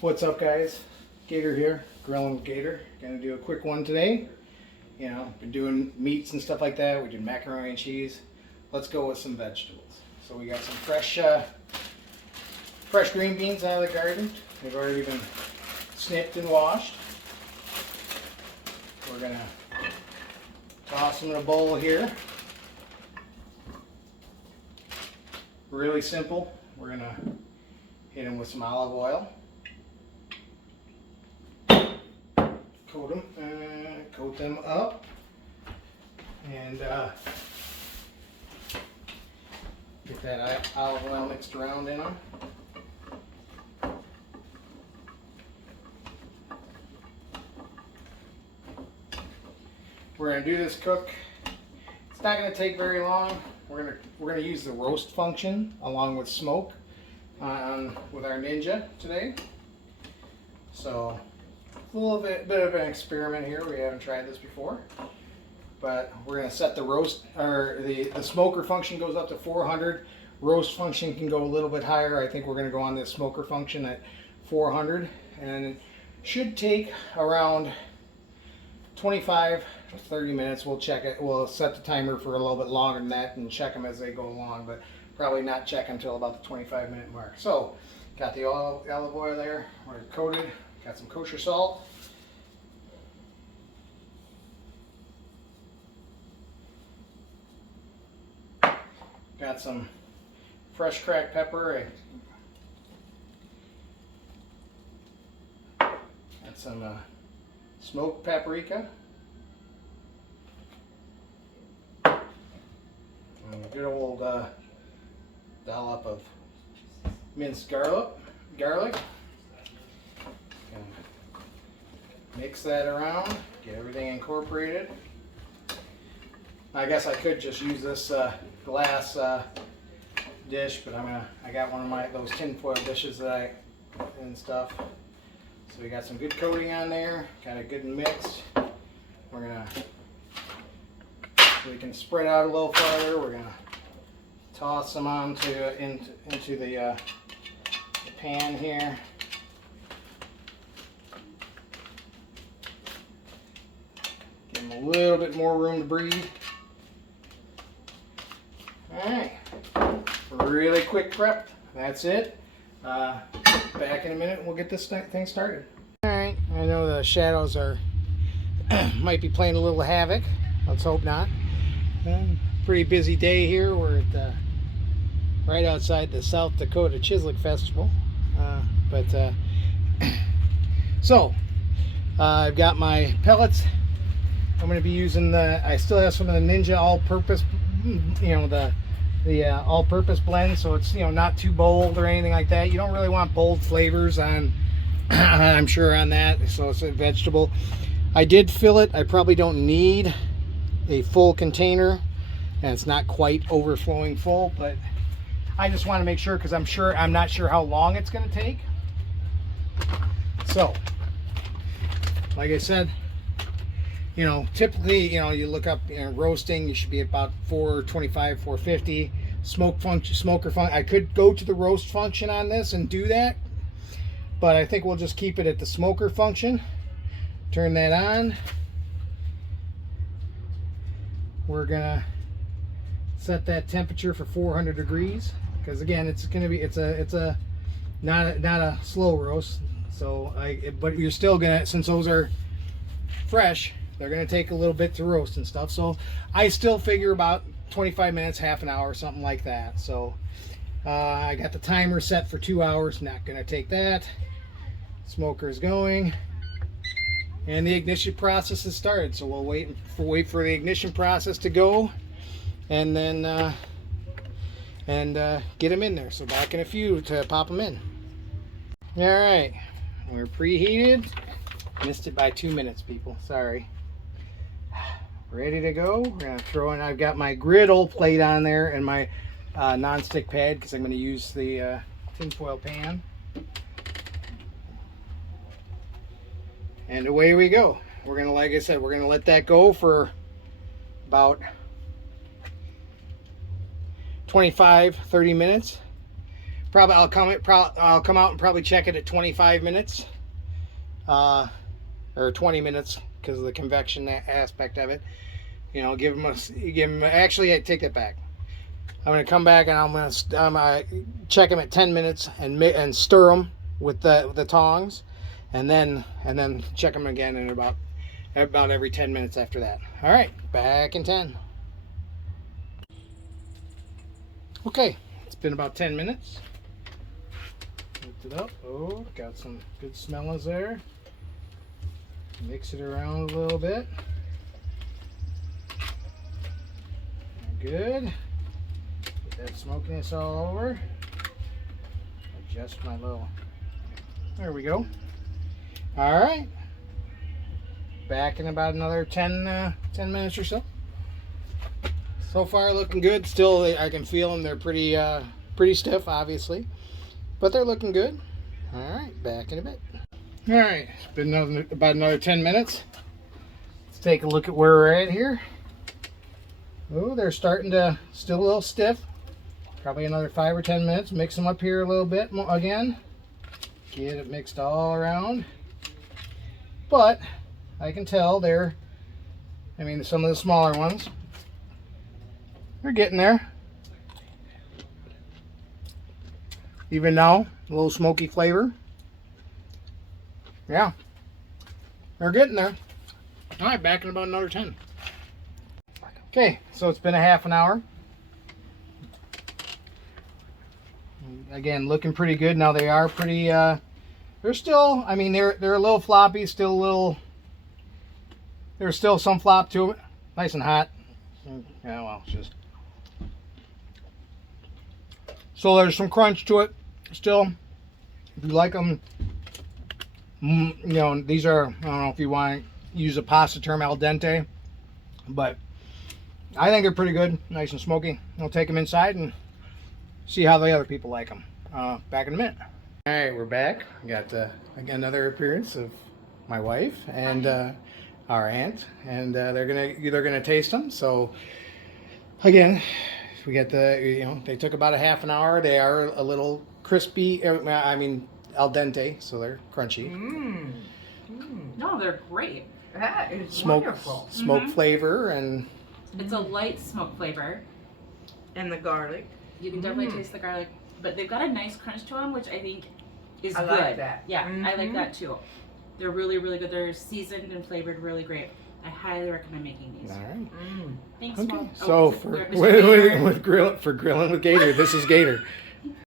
What's up, guys? Gator here, grilling with Gator. Gonna do a quick one today. You know, been doing meats and stuff like that. We did macaroni and cheese. Let's go with some vegetables. So we got some fresh green beans out of the garden. They've already been snipped and washed. We're gonna toss them in a bowl here. Really simple. We're gonna hit them with some olive oil. Coat them up, and get that olive oil mixed around in them. We're gonna do this cook. It's not gonna take very long. We're gonna use the roast function along with smoke with our Ninja today. So. A little bit of an experiment here. We haven't tried this before, but we're going to set the roast, or the smoker function goes up to 400. Roast function can go a little bit higher. I think we're going to go on the smoker function at 400, and it should take around 25 to 30 minutes. We'll check it. We'll set the timer for a little bit longer than that and check them as they go along, but probably not check until about the 25-minute mark. So, got the olive oil there. We're coated. Got some kosher salt. Got some fresh cracked pepper. Got some smoked paprika. And a good old dollop of minced garlic. Mix that around, get everything incorporated. I guess I could just use this glass dish, but I got one of those tinfoil dishes and stuff. So we got some good coating on there, got it good and mixed. We can spread out a little farther. We're gonna toss them into the pan here. A little bit more room to breathe. Alright, really quick prep. That's it. Back in a minute and we'll get this thing started. Alright, I know the shadows might be playing a little havoc. Let's hope not. Pretty busy day here. We're at right outside the South Dakota Chislik Festival. So I've got my pellets. I'm going to be using I still have some of the Ninja all-purpose, the all-purpose blend, so it's, not too bold or anything like that. You don't really want bold flavors on, I'm sure, on that, so it's a vegetable. I did fill it. I probably don't need a full container, and it's not quite overflowing full, but I just want to make sure, because I'm not sure how long it's going to take. So, like I said, typically, you look up roasting, you should be at about 425, 450. Smoker function. I could go to the roast function on this and do that, but I think we'll just keep it at the smoker function. Turn that on. We're gonna set that temperature for 400 degrees, because again, it's a not a slow roast. So but you're still gonna, since those are fresh, they're going to take a little bit to roast and stuff. So I still figure about 25 minutes, half an hour, something like that. So I got the timer set for 2 hours. Not going to take that. Smoker is going. And the ignition process has started. So we'll wait for the ignition process to go. And then get them in there. So back in a few to pop them in. All right. We're preheated. Missed it by 2 minutes, people. Sorry. Ready to go. We're gonna throw in. I've got my griddle plate on there and my non-stick pad, because I'm going to use the tinfoil pan. And away we go. We're gonna, like I said, we're gonna let that go for about 25-30 minutes. Probably I'll come out and probably check it at 25 minutes, or 20 minutes because of the convection aspect of it. You know, give them. Actually, I take that back. I'm gonna come back and I'm gonna check them at 10 minutes and stir them with the tongs, and then check them again in about every 10 minutes after that. All right, back in 10. Okay, it's been about 10 minutes. Lift it up. Oh, got some good smellers there. Mix it around a little bit. Good. Get that smokiness all over. Adjust my little. There we go. All right. Back in about another 10 minutes or so. So far, looking good. Still, I can feel them. They're pretty stiff, obviously, but they're looking good. All right, back in a bit. All right, it's been about another 10 minutes. Let's take a look at where we're at here. Oh, they're starting to still a little stiff. Probably another 5 or 10 minutes. Mix them up here a little bit again. Get it mixed all around. But I can tell some of the smaller ones, they're getting there. Even now, a little smoky flavor. Yeah, they're getting there. All right, back in about another 10. Okay, so it's been a half an hour. Again, looking pretty good. Now they are pretty, they're still, they're a little floppy, still a little, there's still some flop to it. Nice and hot. Yeah, well, it's just. So there's some crunch to it still. If you like them, these are, I don't know if you want to use a pasta term, al dente, but I think they're pretty good, nice and smoky. I'll take them inside and see how the other people like them. Back in a minute. All right, we're back. We got again another appearance of my wife and our aunt, and they're gonna taste them. So again, we get they took about a half an hour. They are a little crispy. Al dente, so they're crunchy. No, they're great. That is wonderful. Smoke flavor, and it's a light smoke flavor. And the garlic. You can definitely taste the garlic, but they've got a nice crunch to them, which I think is I good. like that. Yeah, I like that too. They're really, really good. They're seasoned and flavored really great. I highly recommend making these. all right. Thanks, Okay. Mom. So for grilling with Gator, this is Gator.